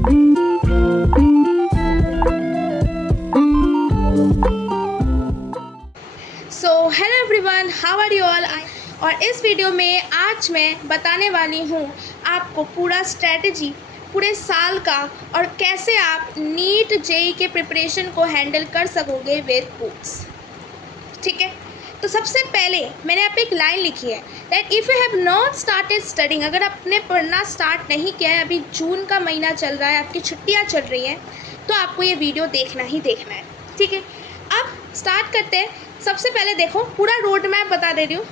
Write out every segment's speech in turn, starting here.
Hello everyone, how are you all. और इस video में आज मैं बताने वाली हूँ आपको पूरा स्ट्रेटजी पूरे साल का और कैसे आप नीट जेई के प्रिपरेशन को हैंडल कर सकोगे विद बुक्स। ठीक है, तो सबसे पहले मैंने आप एक लाइन लिखी है that if you have not started studying, अगर आपने पढ़ना स्टार्ट नहीं किया है, अभी जून का महीना चल रहा है, आपकी छुट्टियाँ चल रही हैं, तो आपको ये वीडियो देखना ही देखना है। ठीक है, अब स्टार्ट करते हैं। सबसे पहले देखो, पूरा रोड मैप बता दे रही हूँ।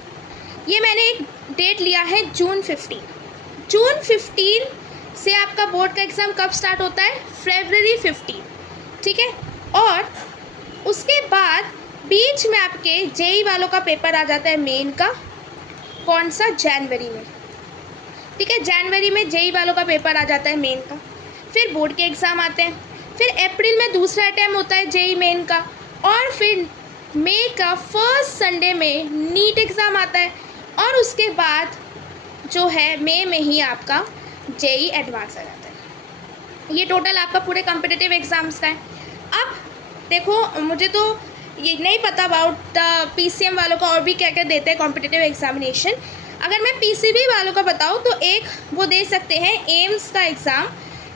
ये मैंने एक डेट लिया है जून 15। जून 15 से आपका बोर्ड का एग्ज़ाम कब स्टार्ट होता है? फरवरी 15। ठीक है, और उसके बाद बीच में आपके जेई वालों का पेपर आ जाता है मेन का। कौन सा? जनवरी में। ठीक है, जनवरी में जेई वालों का पेपर आ जाता है मेन का। फिर बोर्ड के एग्ज़ाम आते हैं। फिर अप्रैल में दूसरा अटैम्प्ट होता है जेई मेन का, और फिर मई का फर्स्ट संडे में नीट एग्ज़ाम आता है, और उसके बाद जो है मई में ही आपका जेई एडवांस आ जाता है। ये टोटल आपका पूरे कॉम्पिटिटिव एग्ज़ाम्स का है। अब देखो, मुझे तो ये नहीं पता अबाउट द पीसीएम वालों का और भी क्या क्या देते हैं कॉम्पिटिटिव एग्जामिनेशन। अगर मैं पीसीबी वालों का बताऊँ तो एक वो दे सकते हैं एम्स का exam,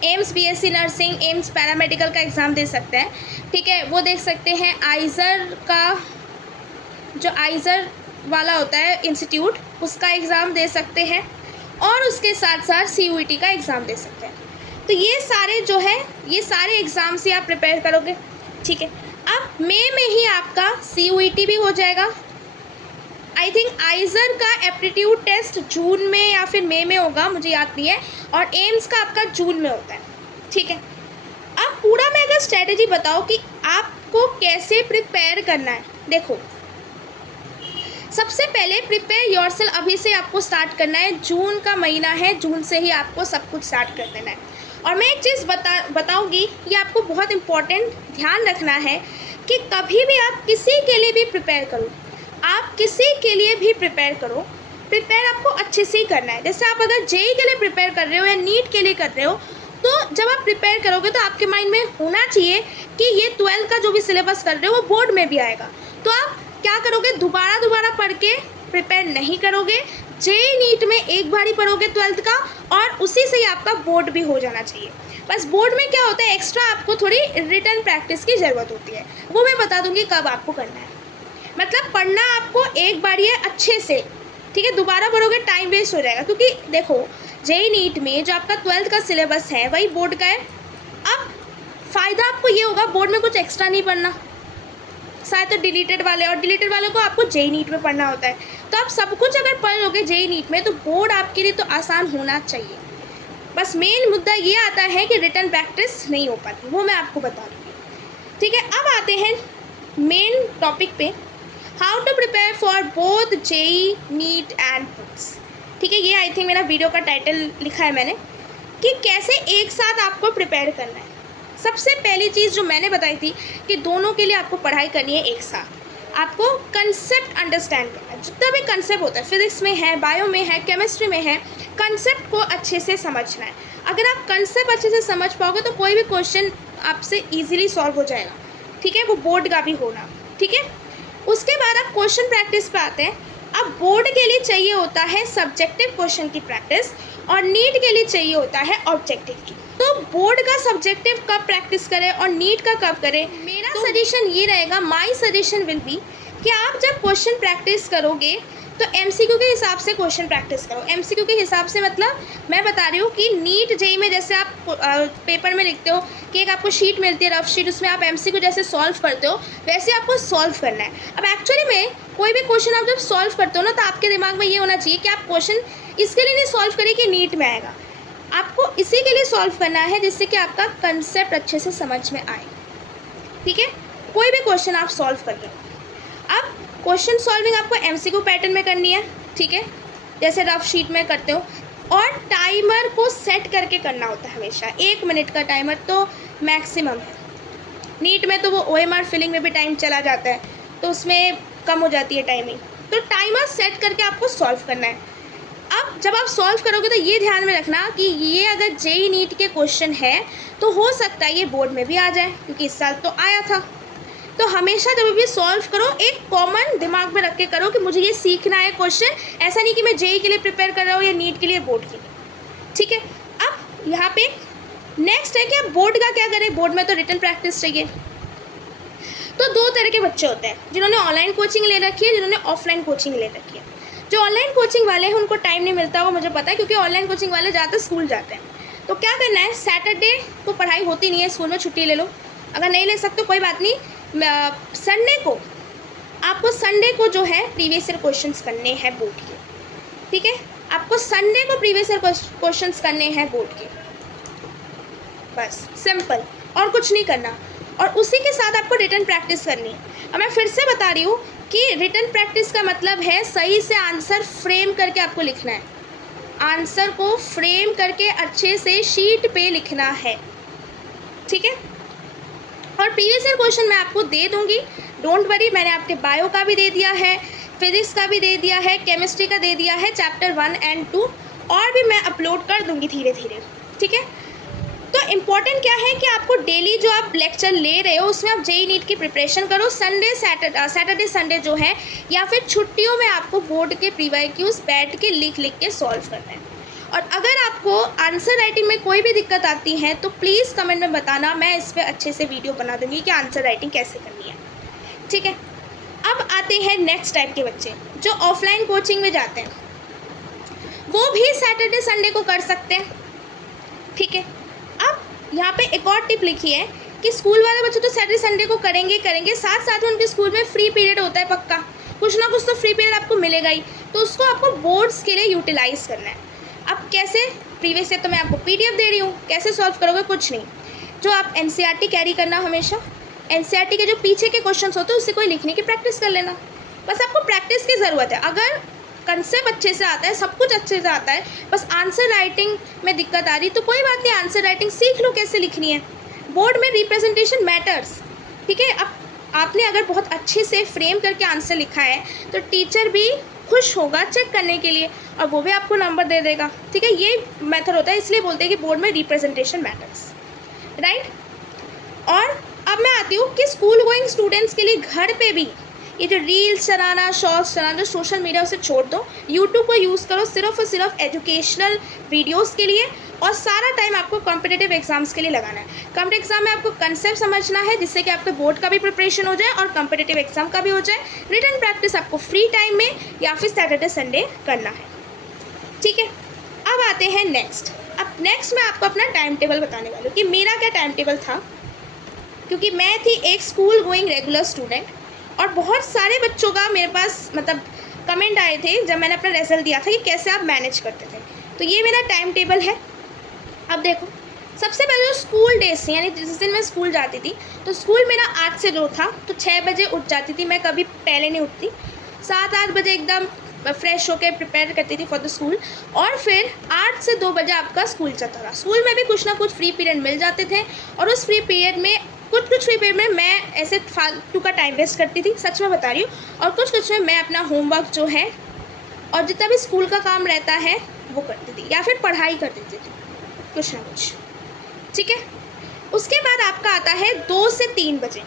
AIIMS BSc nursing, AIIMS paramedical का एग्ज़ाम दे सकते हैं। ठीक है, वो देख सकते हैं आइज़र का, जो आइज़र वाला होता है इंस्टीट्यूट, उसका एग्ज़ाम दे सकते हैं, और उसके साथ साथ सीयूईटी का एग्ज़ाम दे सकते हैं। तो ये सारे जो है, ये सारे एग्ज़ाम से आप प्रिपेयर करोगे। ठीक है, अब मई में ही आपका सीयूईटी भी हो जाएगा। आई थिंक आइज़र का एप्टीट्यूड टेस्ट जून में या फिर मई में होगा, मुझे याद नहीं है, और एम्स का आपका जून में होता है। ठीक है, अब पूरा मैं अगर स्ट्रेटेजी बताऊँ कि आपको कैसे प्रिपेयर करना है। देखो, सबसे पहले प्रिपेयर योरसेल्फ अभी से आपको स्टार्ट करना है। जून का महीना है, जून से ही आपको सब कुछ स्टार्ट कर देना है। और मैं एक चीज़ बताऊँगी, ये आपको बहुत इम्पॉर्टेंट ध्यान रखना है कि कभी भी आप किसी के लिए भी प्रिपेयर करो, आप किसी के लिए भी प्रिपेयर करो, प्रिपेयर आपको अच्छे से ही करना है। जैसे आप अगर जेई के लिए प्रिपेयर कर रहे हो या नीट के लिए कर रहे हो, तो जब आप प्रिपेयर करोगे तो आपके माइंड में होना चाहिए कि ये 12th का जो भी सिलेबस कर रहे हो वो बोर्ड में भी आएगा। तो आप क्या करोगे? दोबारा पढ़ के प्रिपेयर नहीं करोगे। जेई नीट में एक बार ही पढ़ोगे 12th का, और उसी से ही आपका बोर्ड भी हो जाना चाहिए। बस बोर्ड में क्या होता है, एक्स्ट्रा आपको थोड़ी रिटन प्रैक्टिस की ज़रूरत होती है, वो मैं बता दूंगी कब आपको करना है। मतलब पढ़ना आपको एक बार ही है अच्छे से। ठीक है, दोबारा पढ़ोगे टाइम वेस्ट हो जाएगा, क्योंकि देखो जेई नीट में जो आपका 12th का सिलेबस है वही बोर्ड का है। अब फ़ायदा आपको ये होगा, बोर्ड में कुछ एक्स्ट्रा नहीं पढ़ना, शायद तो डिलीटेड वाले, और डिलीटेड वालों को आपको जेई नीट में पढ़ना होता है। तो आप सब कुछ अगर पढ़ लोगे जेई नीट में, तो बोर्ड आपके लिए तो आसान होना चाहिए। बस मेन मुद्दा ये आता है कि रिटन प्रैक्टिस नहीं हो पाती, वो मैं आपको बता दूँगी। ठीक है, अब आते हैं मेन टॉपिक पे, how to prepare for both JEE NEET and books. ठीक है, ये आई थिंक मेरा वीडियो का टाइटल लिखा है मैंने, कि कैसे एक साथ आपको प्रिपेयर करना है। सबसे पहली चीज़ जो मैंने बताई थी कि दोनों के लिए आपको पढ़ाई करनी है एक साथ। आपको कंसेप्ट अंडरस्टैंड करना है, जितना भी कंसेप्ट होता है, फिजिक्स में है, बायो में है, केमिस्ट्री में है, कंसेप्ट को अच्छे से समझना है। अगर आप कंसेप्ट अच्छे से समझ पाओगे तो कोई भी क्वेश्चन आपसे ईजिली सॉल्व हो जाएगा। ठीक है, वो बोर्ड का भी होना। ठीक है, उसके बाद आप क्वेश्चन प्रैक्टिस पे आते हैं। अब बोर्ड के लिए चाहिए होता है सब्जेक्टिव क्वेश्चन की प्रैक्टिस, और नीट के लिए चाहिए होता है ऑब्जेक्टिव की। तो बोर्ड का सब्जेक्टिव कब प्रैक्टिस करें और नीट का कब करें? मेरा सजेशन ये रहेगा, माय सजेशन विल बी, कि आप जब क्वेश्चन प्रैक्टिस करोगे तो एमसीक्यू के हिसाब से क्वेश्चन प्रैक्टिस करो। एमसीक्यू के हिसाब से मतलब मैं बता रही हूँ कि नीट जेई में जैसे आप पेपर में लिखते हो कि एक आपको शीट मिलती है, रफ शीट, उसमें आप एमसीक्यू जैसे सॉल्व करते हो, वैसे आपको सॉल्व करना है। अब एक्चुअली में कोई भी क्वेश्चन आप जब सॉल्व करते हो ना, तो आपके दिमाग में ये होना चाहिए कि आप क्वेश्चन इसके लिए नहीं सॉल्व करिए कि नीट में आएगा, आपको इसी के लिए सॉल्व करना है जिससे कि आपका कंसेप्ट अच्छे से समझ में आए। ठीक है, कोई भी क्वेश्चन आप सॉल्व कर रहे हो। अब क्वेश्चन सॉल्विंग आपको एमसीक्यू पैटर्न में करनी है। ठीक है, जैसे रफ शीट में करते हो, और टाइमर को सेट करके करना होता है हमेशा। 1 मिनट का टाइमर तो मैक्सिमम है। नीट में तो वो ओएमआर फिलिंग में भी टाइम चला जाता है, तो उसमें कम हो जाती है टाइमिंग। तो टाइमर सेट करके आपको सॉल्व करना है। अब जब आप सॉल्व करोगे तो ये ध्यान में रखना कि ये अगर जेईई नीट के क्वेश्चन है तो हो सकता है ये बोर्ड में भी आ जाए, क्योंकि इस साल तो आया था। तो हमेशा जब भी सॉल्व करो एक कॉमन दिमाग में रख के करो कि मुझे ये सीखना है क्वेश्चन, ऐसा नहीं कि मैं जेईई के लिए प्रिपेयर कर रहा हूँ या नीट के लिए, बोर्ड के लिए। ठीक है, अब यहाँ पे नेक्स्ट है कि आप बोर्ड का क्या करें। बोर्ड में तो रिटन प्रैक्टिस चाहिए। तो दो तरह के बच्चे होते हैं, जिन्होंने ऑनलाइन कोचिंग ले रखी है, जिन्होंने ऑफलाइन कोचिंग ले रखी है। जो ऑनलाइन कोचिंग वाले हैं उनको टाइम नहीं मिलता, वो मुझे पता है, क्योंकि ऑनलाइन कोचिंग वाले ज़्यादातर स्कूल जाते हैं। तो क्या करना है, सैटरडे को पढ़ाई होती नहीं है स्कूल में, छुट्टी ले लो। अगर नहीं ले सकते कोई बात नहीं, संडे को आपको संडे को जो है प्रीवियस ईयर क्वेश्चंस करने हैं बोर्ड के। ठीक है, आपको संडे को प्रीवियस ईयर क्वेश्चंस करने हैं बोर्ड के, बस सिंपल, और कुछ नहीं करना। और उसी के साथ आपको रिटन प्रैक्टिस करनी है। अब मैं फिर से बता रही हूँ कि रिटन प्रैक्टिस का मतलब है सही से आंसर फ्रेम करके आपको लिखना है। आंसर को फ्रेम करके अच्छे से शीट पे लिखना है। ठीक है, और प्रीवियस ईयर क्वेश्चन मैं आपको दे दूंगी, डोंट वरी। मैंने आपके बायो का भी दे दिया है, फिजिक्स का भी दे दिया है, केमिस्ट्री का दे दिया है, चैप्टर 1 और 2, और भी मैं अपलोड कर दूंगी धीरे धीरे। ठीक है, तो इम्पॉर्टेंट क्या है कि आपको डेली जो आप लेक्चर ले रहे हो उसमें आप जेईई नीट की प्रिपरेशन करो। सैटरडे संडे जो है, या फिर छुट्टियों में आपको बोर्ड के प्रीवाईक्यूज बैठ के लिख के सॉल्व करना है। और अगर आपको आंसर राइटिंग में कोई भी दिक्कत आती है तो प्लीज़ कमेंट में बताना, मैं इस पर अच्छे से वीडियो बना दूंगी कि आंसर राइटिंग कैसे करनी है। ठीक है, अब आते हैं नेक्स्ट टाइप के बच्चे जो ऑफलाइन कोचिंग में जाते हैं, वो भी सैटरडे संडे को कर सकते हैं। ठीक है, अब यहाँ पे एक और टिप लिखी है कि स्कूल वाले बच्चे तो सैटरडे संडे को करेंगे, साथ साथ में उनके स्कूल में फ्री पीरियड होता है पक्का, कुछ ना कुछ तो फ्री पीरियड आपको मिलेगा ही, तो उसको आपको बोर्ड्स के लिए यूटिलाइज़ करना है। अब कैसे, प्रीवियस ईयर तो मैं आपको पीडीएफ दे रही हूँ, कैसे सॉल्व करोगे, कुछ नहीं, जो आप एनसीईआरटी कैरी करना, हमेशा एनसीईआरटी के जो पीछे के क्वेश्चंस होते हैं उससे कोई लिखने की प्रैक्टिस कर लेना। बस आपको प्रैक्टिस की ज़रूरत है। अगर कंसेप्ट अच्छे से आता है, सब कुछ अच्छे से आता है, बस आंसर राइटिंग में दिक्कत आ रही तो कोई बात नहीं, आंसर राइटिंग सीख लो कैसे लिखनी है। बोर्ड में रिप्रेजेंटेशन मैटर्स। ठीक है, अब आपने अगर बहुत अच्छे से फ्रेम करके आंसर लिखा है तो टीचर भी खुश होगा चेक करने के लिए, और वो भी आपको नंबर दे देगा। ठीक है, ये मेथड होता है, इसलिए बोलते हैं कि बोर्ड में रिप्रेजेंटेशन मैटर्स, राइट। और अब मैं आती हूँ कि स्कूल गोइंग स्टूडेंट्स के लिए घर पे भी ये जो रील्स चलाना, शॉर्ट्स चलाना, जो सोशल मीडिया उसे छोड़ दो, यूट्यूब को यूज़ करो सिर्फ और सिर्फ एजुकेशनल वीडियोस के लिए, और सारा टाइम आपको कॉम्पिटिटिव एग्जाम्स के लिए लगाना है। कॉम्पिटिटिव एग्जाम में आपको कंसेप्ट समझना है जिससे कि आपके बोर्ड का भी प्रिपरेशन हो जाए और कॉम्पिटिटिव एग्जाम का भी हो जाए। रिटन प्रैक्टिस आपको फ्री टाइम में या फिर सैटरडे संडे करना है। ठीक है, अब आते हैं नेक्स्ट। अब नेक्स्ट मैं आपको अपना टाइम टेबल बताने वाली हूँ कि मेरा क्या टाइम टेबल था, क्योंकि मैं थी एक स्कूल गोइंग रेगुलर स्टूडेंट, और बहुत सारे बच्चों का मेरे पास मतलब कमेंट आए थे जब मैंने अपना रिजल्ट दिया था कि कैसे आप मैनेज करते थे। तो ये मेरा टाइम टेबल है। अब देखो, सबसे पहले जो स्कूल डेज थी, यानी जिस दिन मैं स्कूल जाती थी, तो स्कूल मेरा 8 से 2 था, तो 6 बजे उठ जाती थी मैं, कभी पहले नहीं उठती। 7-8 बजे एकदम फ्रेश होकर प्रिपेयर करती थी फॉर द स्कूल, और फिर 8 से 2 बजे आपका स्कूल चलता था। स्कूल में भी कुछ ना कुछ फ्री पीरियड मिल जाते थे, और उस फ्री पीरियड में कुछ फ्री पीरियड में मैं ऐसे फालतू का टाइम वेस्ट करती थी, सच में बता रही हूँ, और कुछ में मैं अपना होमवर्क जो है और जितना भी स्कूल का काम रहता है वो करती थी, या फिर पढ़ाई कर देती थी कुछ ना कुछ। ठीक है, उसके बाद आपका आता है 2 से 3 बजे।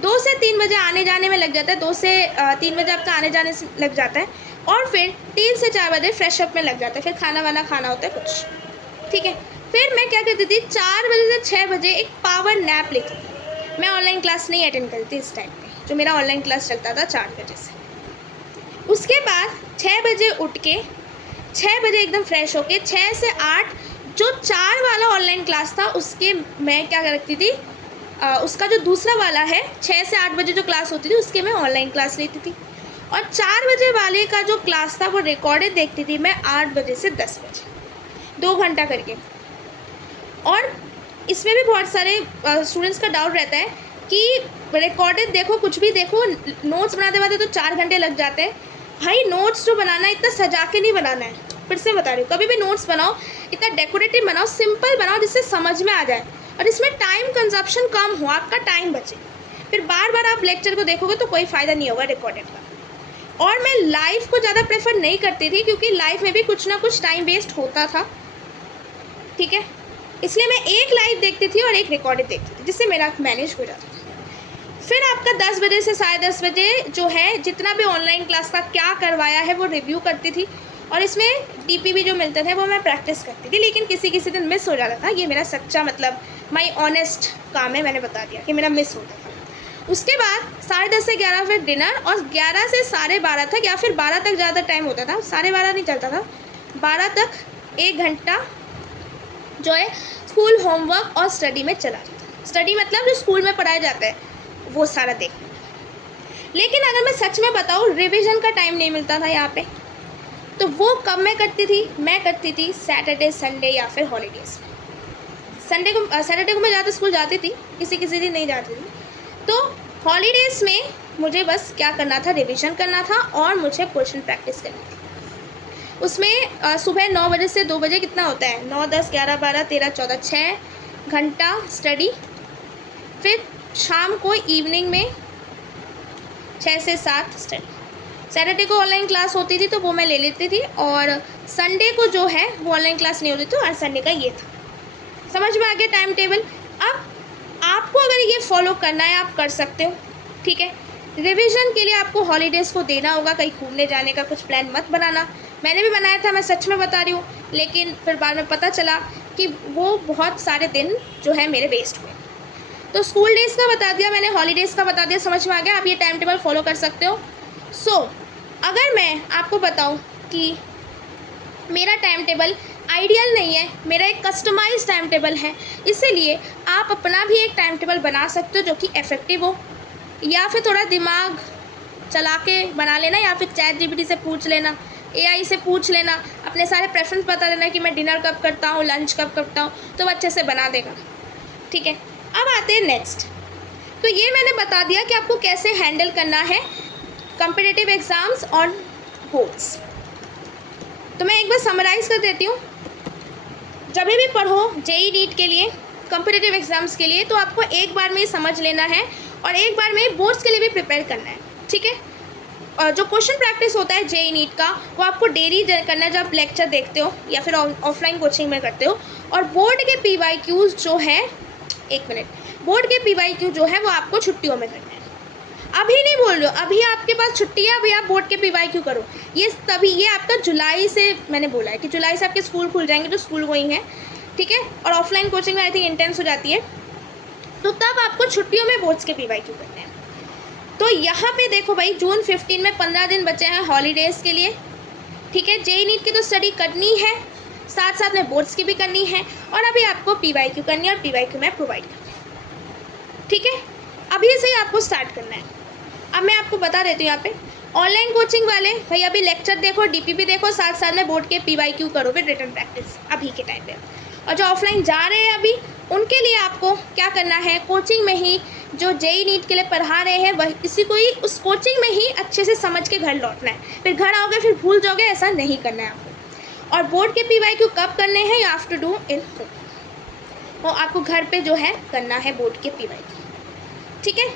2 से 3 बजे आने जाने में लग जाता है, 2 से 3 बजे आपका आने जाने से लग जाता है, और फिर 3 से 4 बजे फ्रेश अप में लग जाता है, फिर खाना वाना खाना होता है कुछ। ठीक है, फिर मैं क्या करती थी, 4 बजे से 6 बजे एक पावर नैप लेती थी। मैं ऑनलाइन क्लास नहीं अटेंड करती थी इस टाइम पे, जो मेरा ऑनलाइन क्लास चलता था 4 बजे से। उसके बाद 6 बजे उठ के 6 बजे एकदम फ्रेश होके 6 से 8 जो 4 वाला ऑनलाइन क्लास था उसके मैं क्या करती थी, उसका जो दूसरा वाला है 6 से 8 बजे जो क्लास होती थी उसके मैं ऑनलाइन क्लास लेती थी, और 4 बजे वाले का जो क्लास था वो रिकॉर्डेड देखती थी मैं 8 बजे से 10 बजे, 2 घंटा करके। और इसमें भी बहुत सारे स्टूडेंट्स का डाउट रहता है कि रिकॉर्डेड देखो, कुछ भी देखो, नोट्स बनाते बनाते तो 4 घंटे लग जाते हैं। भाई नोट्स जो बनाना है इतना सजा के नहीं बनाना है, फिर से बता रही हूँ, कभी भी नोट्स बनाओ इतना डेकोरेटिव बनाओ, सिंपल बनाओ जिससे समझ में आ जाए, और इसमें टाइम कंजप्शन कम हो, आपका टाइम बचे। फिर बार बार आप लेक्चर को देखोगे तो कोई फ़ायदा नहीं होगा रिकॉर्डेड का। और मैं लाइव को ज़्यादा प्रेफर नहीं करती थी क्योंकि लाइव में भी कुछ ना कुछ टाइम वेस्ट होता था, ठीक है। इसलिए मैं एक लाइव देखती थी और एक रिकॉर्डेड देखती थी, जिससे मेरा मैनेज हो जाता था। फिर आपका 10 बजे से 10:30 बजे जो है जितना भी ऑनलाइन क्लास का क्या करवाया है वो रिव्यू करती थी, और इसमें डीपी भी जो मिलते थे वो मैं प्रैक्टिस करती थी, लेकिन किसी किसी दिन मिस हो जाता था। ये मेरा सच्चा मतलब माई ऑनेस्ट काम है, मैंने बता दिया कि मेरा मिस होता था। उसके बाद 10:30 से 11 फिर डिनर, और 11 से 12:30 तक या फिर 12 तक ज़्यादा टाइम होता था, 12:30 नहीं चलता था, 12 तक 1 घंटा जो है स्कूल होमवर्क और स्टडी में चला जाता। स्टडी मतलब जो स्कूल में पढ़ाया जाता है वो सारा देख। लेकिन अगर मैं सच में बताऊँ, रिवीजन का टाइम नहीं मिलता था यहाँ पे। तो वो कब मैं करती थी? मैं करती थी सैटरडे, संडे या फिर हॉलीडेज़। सैटरडे को मैं ज़्यादा स्कूल जाती थी, किसी किसी दिन नहीं जाती थी। तो हॉलीडेज़ में मुझे बस क्या करना था, रिवीजन करना था और मुझे क्वेश्चन प्रैक्टिस करनी थी। उसमें सुबह 9 बजे से 2 बजे कितना होता है, 9, 10, 11, 12, 13, 14, 6 घंटा स्टडी। फिर शाम को इवनिंग में 6 से 7 स्टडी। सैटरडे को ऑनलाइन क्लास होती थी तो वो मैं ले लेती थी, और संडे को जो है वो ऑनलाइन क्लास नहीं होती थी, और संडे का ये था। समझ में आ गया टाइम टेबल? अब आपको अगर ये फॉलो करना है आप कर सकते हो, ठीक है। रिवीजन के लिए आपको हॉलीडेज़ को देना होगा, कहीं घूमने जाने का कुछ प्लान मत बनाना। मैंने भी बनाया था, मैं सच में बता रही हूँ, लेकिन फिर बाद में पता चला कि वो बहुत सारे दिन जो है मेरे वेस्ट हुए। तो स्कूल डेज़ का बता दिया मैंने, हॉलीडेज़ का बता दिया, समझ में आ गया। आप ये टाइम टेबल फॉलो कर सकते हो। अगर मैं आपको बताऊं कि मेरा टाइम टेबल आइडियल नहीं है, मेरा एक कस्टमाइज टाइम टेबल है, इसीलिए आप अपना भी एक टाइम टेबल बना सकते हो जो कि इफ़ेक्टिव हो, या फिर थोड़ा दिमाग चला के बना लेना, या फिर चैट जीपीटी से पूछ लेना, एआई से पूछ लेना, अपने सारे प्रेफरेंस बता देना कि मैं डिनर कब करता हूँ, लंच कब करता हूँ, तो वो अच्छे से बना देगा, ठीक है। अब आते हैं नेक्स्ट। तो ये मैंने बता दिया कि आपको कैसे हैंडल करना है कॉम्पिटिटिव एग्ज़ाम्स और बोर्ड्स। तो मैं एक बार समराइज़ कर देती हूँ। जब भी पढ़ो जेई नीट के लिए, कॉम्पिटिटिव एग्ज़ाम्स के लिए, तो आपको एक बार में ही समझ लेना है और एक बार में बोर्ड्स के लिए भी प्रिपेयर करना है, ठीक है। और जो क्वेश्चन प्रैक्टिस होता है जेई नीट का, वो आपको डेली करना है जब आप लेक्चर देखते हो या फिर ऑफलाइन कोचिंग में करते हो। और बोर्ड के PYQs जो है, एक मिनट, बोर्ड के PYQ जो है वो आपको छुट्टियों में करना है। अभी नहीं बोल रहे हो, अभी आपके पास छुट्टी है, अभी आप बोर्ड के PYQ करो। ये तभी, ये आपका जुलाई से मैंने बोला है कि जुलाई से आपके स्कूल खुल जाएंगे जो स्कूल गोइंग है, ठीक है। और ऑफलाइन कोचिंग में आई थिंक इंटेंस हो जाती है, तो तब आपको छुट्टियों में बोर्ड्स के PYQ करने हैं। तो यहाँ पे देखो भाई, जून 15 में 15 दिन बचे हैं हॉलीडेज़ के लिए, ठीक है। जेई नीट की तो स्टडी करनी है, साथ साथ में बोर्ड्स की भी करनी है, और अभी आपको PYQ करनी है और PYQ मैं प्रोवाइड करती हूँ, ठीक है। अभी से ही आपको स्टार्ट करना है। अब मैं आपको बता देती हूँ यहाँ पे, ऑनलाइन कोचिंग वाले भाई अभी लेक्चर देखो, DP भी देखो, साथ साथ में बोर्ड के PYQ करो विद रिटन प्रैक्टिस अभी के टाइम पे। और जो ऑफलाइन जा रहे हैं अभी, उनके लिए आपको क्या करना है, कोचिंग में ही जो जेई नीट के लिए पढ़ा रहे हैं वह इसी को ही उस कोचिंग में ही अच्छे से समझ के घर लौटना है। फिर घर आओगे फिर भूल जाओगे, ऐसा नहीं करना है आपको। और बोर्ड के PYQ कब करने हैं, you have to do in home, वो आपको घर पे जो है करना है बोर्ड के PYQ, ठीक है।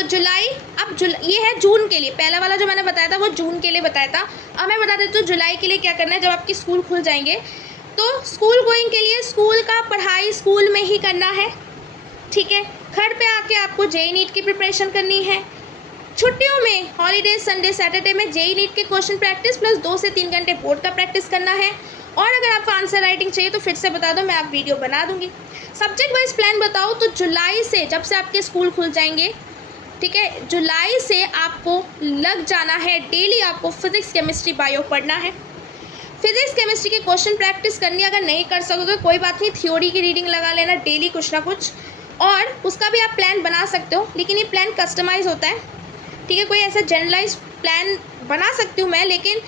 जुलाई, अब ये है जून के लिए, पहला वाला जो मैंने बताया था वो जून के लिए बताया था। अब मैं बता देती हूँ जुलाई के लिए क्या करना है। जब आपके स्कूल खुल जाएंगे तो स्कूल गोइंग के लिए स्कूल का पढ़ाई स्कूल में ही करना है, ठीक है। घर पे आके आपको जेई नीट की प्रिपरेशन करनी है। छुट्टियों में हॉलीडेज, संडे, सैटरडे में जेई नीट के क्वेश्चन प्रैक्टिस प्लस 2 से 3 घंटे बोर्ड का प्रैक्टिस करना है। और अगर आपको आंसर राइटिंग चाहिए तो फिर से बता दो, मैं आप वीडियो बना दूंगी। सब्जेक्ट वाइज प्लान बताओ तो जुलाई से, जब से आपके स्कूल खुल जाएंगे, ठीक है, जुलाई से आपको लग जाना है डेली आपको फिजिक्स, केमिस्ट्री, बायो पढ़ना है। फिजिक्स केमिस्ट्री के क्वेश्चन प्रैक्टिस करनी, अगर नहीं कर सकोगे कोई बात नहीं, थ्योरी की रीडिंग लगा लेना डेली कुछ ना कुछ, और उसका भी आप प्लान बना सकते हो, लेकिन ये प्लान कस्टमाइज होता है, ठीक है। कोई ऐसा जनरलाइज प्लान बना सकती हूँ मैं, लेकिन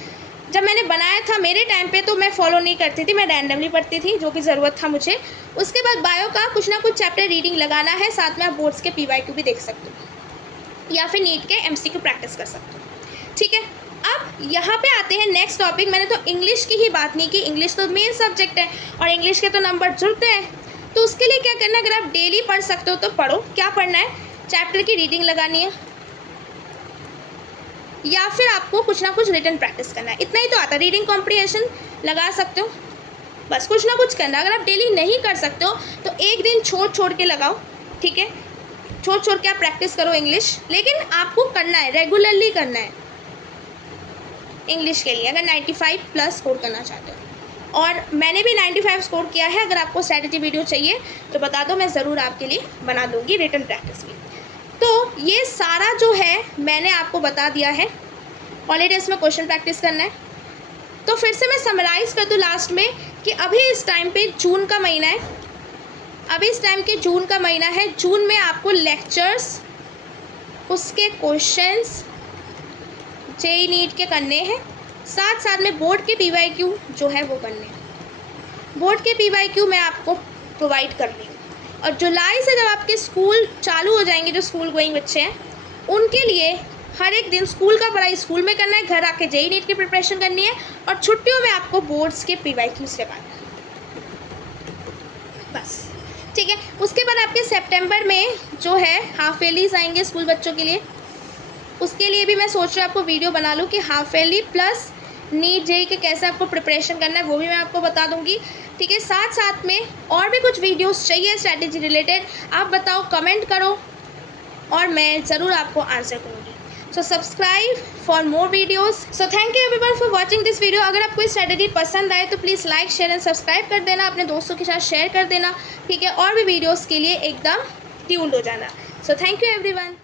जब मैंने बनाया था मेरे टाइम पे तो मैं फॉलो नहीं करती थी, मैं रैंडमली पढ़ती थी जो कि ज़रूरत था मुझे। उसके बाद बायो का कुछ ना कुछ चैप्टर रीडिंग लगाना है, साथ में आप बोर्ड्स के PYQ भी देख सकते हो या फिर नीट के MCQ प्रैक्टिस कर सकते हो, ठीक है। अब यहाँ पे आते हैं नेक्स्ट टॉपिक। मैंने तो इंग्लिश की ही बात नहीं की, इंग्लिश तो मेन सब्जेक्ट है और इंग्लिश के तो नंबर जुड़ते हैं, तो उसके लिए क्या करना है, अगर आप डेली पढ़ सकते हो तो पढ़ो। क्या पढ़ना है, चैप्टर की रीडिंग लगानी है, या फिर आपको कुछ ना कुछ रिटन प्रैक्टिस करना है। इतना ही तो आता है। रीडिंग कॉम्प्रिहेंशन लगा सकते हो, बस कुछ ना कुछ करना। अगर आप डेली नहीं कर सकते हो तो एक दिन छोड़ के लगाओ, ठीक है, छोड़ के आप प्रैक्टिस करो इंग्लिश, लेकिन आपको करना है, रेगुलरली करना है इंग्लिश के लिए, अगर 95 प्लस स्कोर करना चाहते हो। और मैंने भी 95 स्कोर किया है। अगर आपको स्ट्रैटेजी वीडियो चाहिए तो बता दो, मैं ज़रूर आपके लिए बना दूँगी रिटन प्रैक्टिस की। तो ये सारा जो है मैंने आपको बता दिया है। ऑलरेडी इसमें क्वेश्चन प्रैक्टिस करना है। तो फिर से मैं समराइज़ कर दूँ लास्ट में कि अभी इस टाइम पे जून का महीना है, अभी इस टाइम के जून का महीना है। जून में आपको लेक्चर्स, उसके क्वेश्चंस जेईई नीट के करने हैं, साथ साथ में बोर्ड के PYQ जो है वो करने हैं। बोर्ड के PYQ मैं आपको प्रोवाइड कर रही हूँ। और जुलाई से जब आपके स्कूल चालू हो जाएंगे, जो स्कूल गोइंग बच्चे हैं उनके लिए हर एक दिन स्कूल का पढ़ाई स्कूल में करना है, घर आके जेईई नीट की प्रिपरेशन करनी है, और छुट्टियों में आपको बोर्ड्स के PYQs लगाना है, बस, ठीक है। उसके बाद आपके सितंबर में जो है हाफ ईयरलीज आएंगे स्कूल बच्चों के लिए। उसके लिए भी मैं सोच रही हूँ आपको वीडियो बना लूँ कि half yearly plus NEET JEE के कैसे आपको प्रिपरेशन करना है, वो भी मैं आपको बता दूँगी, ठीक है। साथ साथ में और भी कुछ वीडियोस चाहिए स्ट्रैटेजी रिलेटेड, आप बताओ, कमेंट करो और मैं ज़रूर आपको आंसर करूँगी। So subscribe for more videos. So thank you everyone for watching this video. अगर आपको स्ट्रैटेजी पसंद आए तो please like, share and subscribe कर देना, अपने दोस्तों के साथ शेयर कर देना, ठीक है। और भी वीडियोज़ के लिए एकदम ट्यून्ड हो जाना। So thank you everyone.